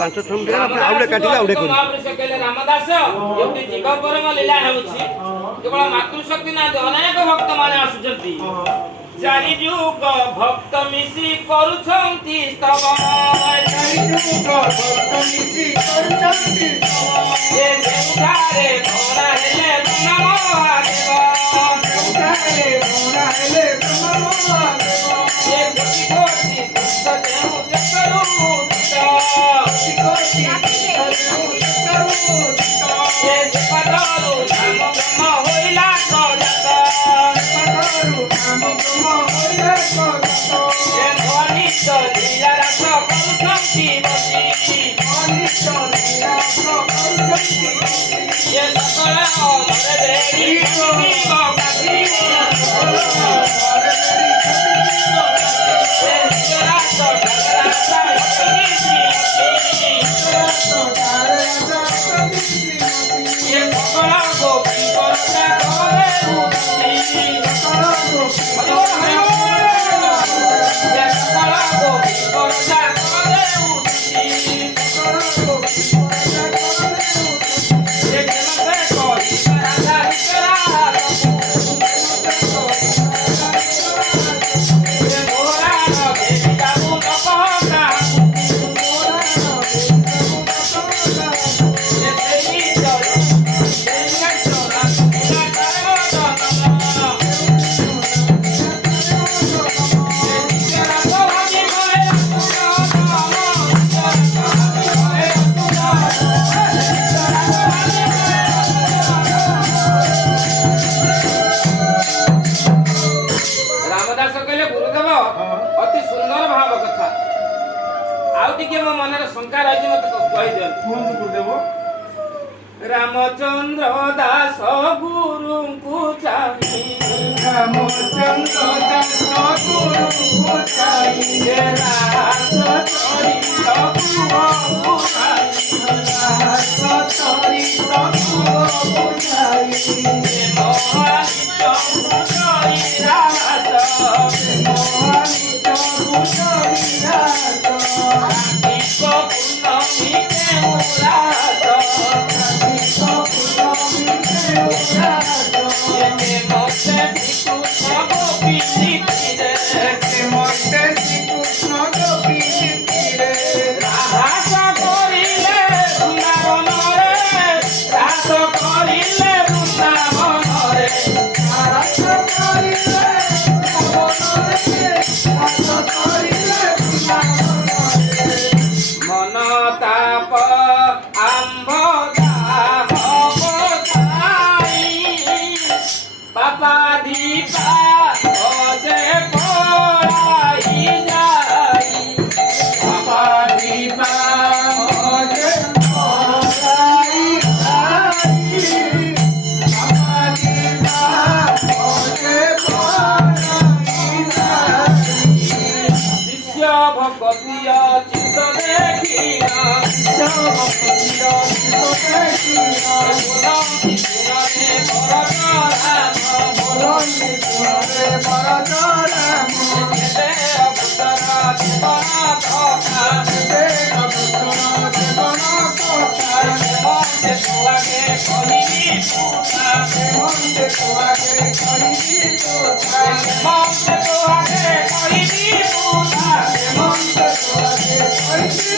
ପାଞ୍ଚ ଥମ ଟିକେ ଆଉଟେ କାଟିକି ଆଉଟେ କରୁ ମହାପୁରୁଷ କହିଲେ ରାମଦାସ ଏଠି ଜୀବ ପରମ ଲୀଳା ହେଉଛି କେବଳ ମାତୃଶକ୍ତି ନା ଅନେକ ଭକ୍ତ ମାନେ ଆସୁଛନ୍ତି ଚାରି ଯୁଗ ଭକ୍ତ ମିଶି କରୁଛନ୍ତି ସ୍ତବ ଚାରି ଯୁଗ ଭକ୍ତ ମିଶି କରୁଛନ୍ତି ଏ ଦେଉଠାରେ ଭରା ହେଲେ ବ୍ରହ୍ମ ମହାଦେବ ଦେଉଠାରେ ଭରା ହେଲେ ବ୍ରହ୍ମ ମହାଦେବ ଏ କୋଟି କୋଟି ଦୁଷ୍ଟ ଦେଉ ଦେଶରୁ କୋଟି କୋଟି ଏ ଦେବଦରୁ ନାମ ବ୍ରହ୍ମ ହୋଇଲା ସଜାତ ଏ ଧନିତ লীଳା ରାସ କରୁଛନ୍ତି ବସି ଏ ସକଳ ମରେ ବେଡ଼ି ଜୀବ କାଶୀ ଏ ରାସ ରାସା ଏ ସକଳ ଗୋପୀ କରତା করে উঠি সকল গোপী করতা করে উঠি ରାମଦାସ କହିଲେ ଗୁରୁଦେବ ଅତି ସୁନ୍ଦର ଭାବ କଥା ଆଉ ଟିକେ ମୋ ମନରେ ଶଙ୍କା ରହିଛି ମତେ କହିଦିଅନ୍ତୁ କୁହନ୍ତୁ ଗୁରୁଦେବ ରାମଚନ୍ଦ୍ର ଦାସ ଗୁରୁଙ୍କୁ ଚାହିଁ ରାମଚନ୍ଦ୍ର ଦାସ ଗୁରୁଙ୍କୁ ଚାହିଁ ରାସ ଚରିତ Monte